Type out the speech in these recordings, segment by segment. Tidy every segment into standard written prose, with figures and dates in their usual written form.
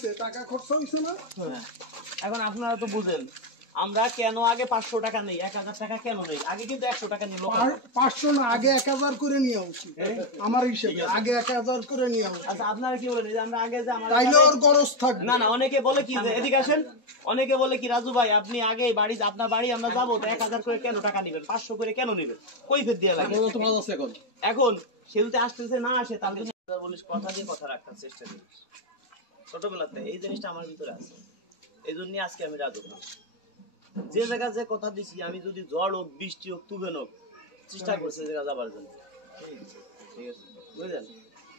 হয়েছে, টাকা খরচ হয়েছে না। এখন আপনারা তো বুঝেন আমরা কেন আগে 500 টাকা নেই, 1000 টাকা কেন নেই? আগে কিন্তু 100 টাকা নিল। 500 না, আগে 1000 করে নিয়ে উচিত আমার হিসেবে, আগে 1000 করে নিয়ে উচিত। আচ্ছা আপনারা কি বলেন যে আমরা আগে যে আমাদের তাইলে ওর গরজ থাকবে না? না, অনেকে বলে কি যে এদিকে আসেন, অনেকে বলে কি রাজু ভাই আপনি আগে বাড়ি, আপনার বাড়ি আমরা যাবো তো 1000 করে কেন টাকা নেবেন, 500 করে কেন নেবেন, কৈফিয়ত দিয়ে লাগে। এখন সে যদি আসতেছে না আসে, তাহলে যদি বলিস কথা দিয়ে কথা রাখার চেষ্টা করিস ছোটবেলাতে, এই জিনিসটা আমার ভিতরে আছে। এই জন্য আজকে আমি রাজু না, যে জায়গা যে কথা দিছি আমি, যদি ঝড় হোক বৃষ্টি হোক তুফান হোক, চেষ্টা করছি জায়গা যাবার জন্য। ঠিক আছে, বুঝলেন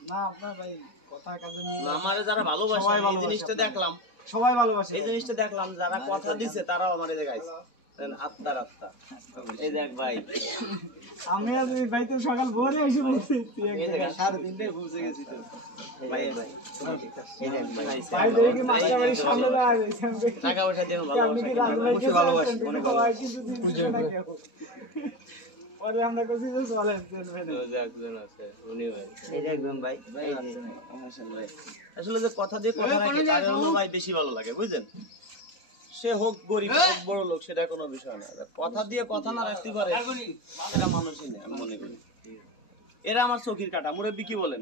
না আপনার ভাই কথা কাজে মিল না, আমারে যারা ভালোবাসে এই জিনিসটা দেখলাম, সবাই ভালোবাসে এই জিনিসটা দেখলাম, যারা কথা দিছে তারাও আমার এই জায়গায় আত্মার আত্মা। এই দেখ ভাই, আমি আজ ভাই তো সকাল ভোরে এসে বলছি এই জায়গায় 3:30 পৌঁছে গেছি তো ভাই ভাই এই দেখ ভাই, ভাই দেখি কি মাস্টার বাড়ির সামনে দাঁড়ায় আছে টাকা পয়সা দিয়ে আপনি কি রাজু ভাইকে ভালোবাসেন? অনেক ভালোবাসি কিছু দিন না কেউ পরে আমরা কইছি যে চলেন একজন আছে উনি ভাই, এই দেখবেন ভাই ভাই মাশাআল্লাহ। আসলে যে কথা দিয়ে কথা রাখে তার হলো ভাই বেশি ভালো লাগে, বুঝছেন? সে হোক গরিব হোক বড় লোক, সেটা কোনো বিষয় না। কথা দিয়ে কথা না রাখতে পারে সেটা মানুষই না, আমি মনে করি। এরা আমার চোখের কাটা। মুরব্বি কি বলেন?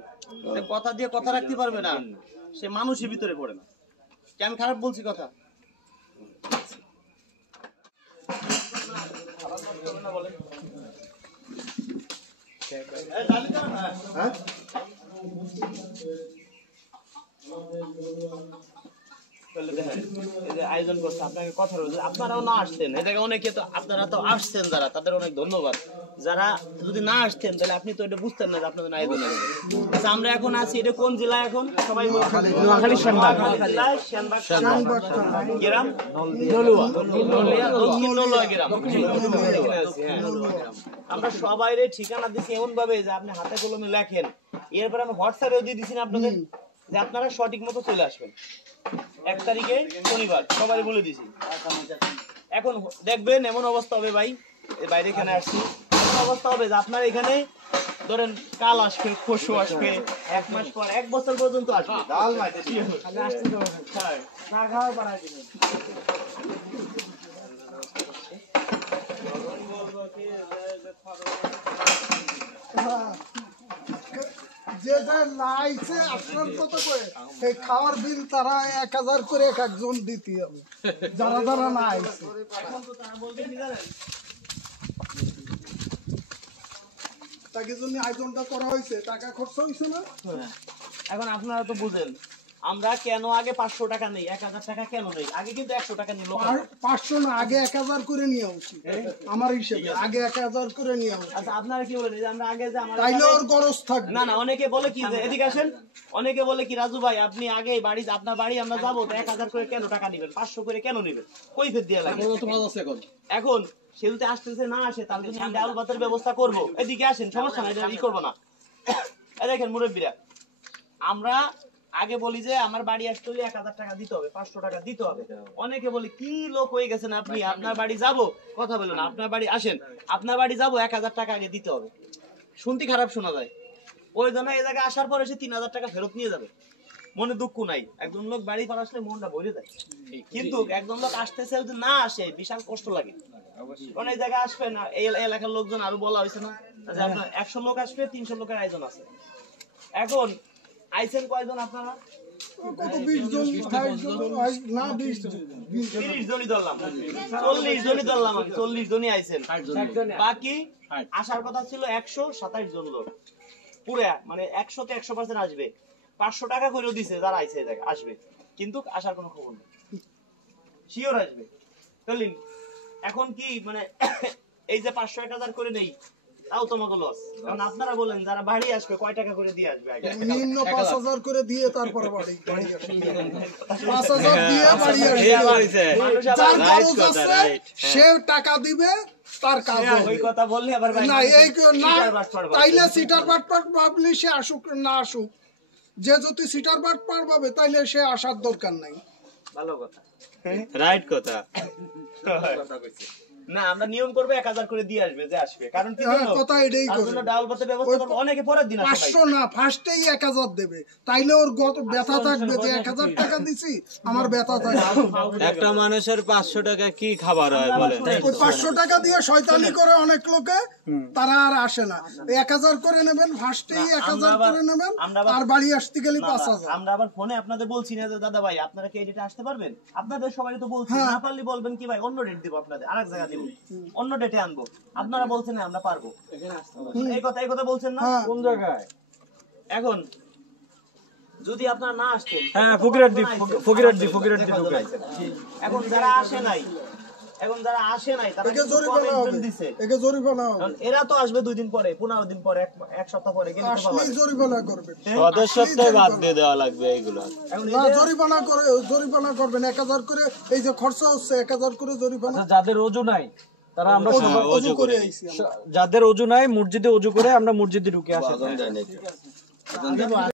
কথা দিয়ে কথা রাখতে পারবে না, সে মানুষের ভিতরে পড়ে না। কেন খারাপ বলছি কথা? আয়োজন করছে আপনাকে কথা বলছে, আপনারাও না আসতেন এই জায়গায় অনেকে, তো আপনারা তো আসছেন যারা, তাদের অনেক ধন্যবাদ। যারা যদি না আসতেন তাহলে আপনি তো এটা বুঝতেন না যে আপনাদের আয়োজন। আচ্ছা আমরা এখন আছি, এটা কোন জেলা? এখন সবাই নোয়াখালী সেনবাগ জেলায় সেনবাগ গ্রাম নলুয়া, দক্ষিণ নলুয়া গ্রাম। আমরা সবাই ঠিকানা দিচ্ছি এমন ভাবে যে আপনি হাতে কলমে লেখেন, এরপর আমি হোয়াটসঅ্যাপেও দিয়ে দিচ্ছি আপনাদের যে আপনারা সঠিক মতো চলে আসবেন 1 তারিখে শনিবার, সবাই বলে দিছি। এখন দেখবেন এমন অবস্থা হবে ভাই, বাইরে এখানে আসছি, এমন অবস্থা হবে যে আপনার এখানে ধরেন কাল আসবে, পরশু আসবে, 1 মাস পর, 1 বছর পর্যন্ত আসবে। ডাল মাইতে খালি আসতে তো না খাওয়া বাড়াই দিবেন। যে যে লাইছে আপনার কত করে এই খাওয়ার বিল তারা 1000 করে এক একজন দিতে হবে, যারা যারা না আইছে। তাকে জন্য আয়োজনটা করা হয়েছে, টাকা খরচ হয়েছে না। এখন আপনারা তো বুঝেন আমরা কেন আগে 500 টাকা নেই, 1000 টাকা কেন নেই? আগে কিন্তু 100 টাকা নিল। 500 না, আগে 1000 করে নিয়ে উচিত আমার হিসেবে, আগে 1000 করে নিয়ে উচিত। আচ্ছা আপনারা কি বলেন যে আমরা আগে যে আমাদের তাইলে ওর গরজ থাকবে না? না, অনেকে বলে কি যে এদিকে আসেন, অনেকে বলে কি রাজু ভাই আপনি আগে বাড়ি, আপনার বাড়ি আমরা যাবো তো 1000 করে কেন টাকা নেবেন, 500 করে কেন নেবেন, কৈফিয়ত দিয়ে লাগে। এখন সে যদি আসতেছে না আসে, তাহলে কিন্তু আমি ডাল ভাতের ব্যবস্থা করবো। এদিকে আসেন, সমস্যা নাই, এটা ই করবো না। এই দেখেন মুরব্বীরা, আমরা আগে বলি যে আমার বাড়ি আসতে হলে 1000 টাকা দিতে হবে, 500 টাকা দিতে হবে। অনেকে বলে কি লোক হয়ে গেছেন আপনি, আপনার বাড়ি যাবো, কথা বলেন না, আপনার বাড়ি আসেন, আপনার বাড়ি যাবো 1000 টাকা আগে দিতে হবে। শুনতে খারাপ শোনা যায়, ওই জন্য এই জায়গায় আসার পরে সে 3000 টাকা ফেরত নিয়ে যাবে, মনে দুঃখ নাই। একজন লোক বাড়ি পর আসলে মনটা ভরে যায়, কিন্তু একজন লোক আসতেছে যদি না আসে বিশাল কষ্ট লাগে। কারণ এই জায়গায় আসবে না, এই এলাকার লোকজন আরো বলা হয়েছে না যে আপনার 100 লোক আসবে, 300 লোকের আয়োজন আছে। এখন আইছেন কয়জন আপনারা? কত 20 জন 28 জন না 20 জন 30 জনই ধরলাম, 40 জনই ধরলাম, আমি 40 জনই আইছেন। বাকি আসার কথা ছিল 127 জন লোক, পুরা মানে 100 তে 100% আসবে। 500 টাকা করেও দিছে যারা আইছে এই জায়গায় আসবে, কিন্তু আসার কোনো খবর নেই, শিওর আসবে। চলিন এখন কি মানে এই যে 500 1000 করে নেই, তাও তোমাকে লস। কারণ আপনারা বলেন যারা বাড়ি আসবে কয় টাকা করে দিয়ে আসবে? আগে নিম্ন 5000 করে দিয়ে তারপর বাড়ি 5000 দিয়ে বাড়ি আসবে। যার খরচ আছে সে টাকা দিবে, তার কাজ হবে। ওই কথা বললে আবার না এই না, তাইলে সিটার বাট পাবলি সে আসুক না আসুক, যে যদি সিটার বাট পাবে তাইলে সে আসার দরকার নাই। ভালো কথা, রাইট কথা। না আমরা নিয়ম করবো 1000 করে দিয়ে আসবে যে আসবে, কারণ কি হ্যাঁ, জানো? কথা এটাই তার করবে। জন্য ডাল ভাতের ব্যবস্থা করবো, অনেকে পরের দিন আসে ভাই। 500 না, ফার্স্টেই 1000 দেবে, তাইলে ওর ব্যথা থাকবে যে 1000 টাকা দিছি, আমার ব্যথা থাকবে। একটা মানুষের 500 টাকা কি খাবার হয় বলেন? ওই 500 টাকা দিয়ে শয়তানি করে অনেক লোকে, তারা আর আসে না। 1000 করে নেবেন, ফার্স্টেই 1000 করে নেবেন, আর বাড়ি আসতে গেলে 5000। আমরা আবার ফোনে আপনাদের বলছি না যে দাদা ভাই আপনারা কি এই ডেটে আসতে পারবেন, আপনাদের সবাই তো বলছি, হ্যাঁ। না পারলে বলবেন কি ভাই অন্য ডেট দিব আপনাদের, আরেক জায়গা দিব, অন্য ডেটে আনবো, আপনারা বলছেন না আমরা পারবো, এই কথা বলছেন না? হ্যাঁ। কোন জায়গায়? এখন যদি আপনারা না আসতেন, হ্যাঁ, ফকিরাট্টি ঢুকে। এখন যারা আসে নাই তারা একে কিন্তু জরিমানা comment হবে, দিছে। একে জরিমানা হবে, কারণ এরা তো আসবে 2 দিন পরে, 15 দিন পরে, এক সপ্তাহ পরে গেলে তো আসলেই পাবে। জরিমানা করবে। সদস্যত্বই বাদ দিয়ে দেওয়া লাগবে এইগুলো। এখন না, জরিমানা করবেন 1000 করে, এই যে খরচা হচ্ছে 1000 করে জরিমানা। আচ্ছা, যাদের ওযু নাই তারা আমরা অজু করে আইছি আমরা। যাদের ওযু নাই মসজিদে ওযু করে আমরা মসজিদে ঢুকে আসি।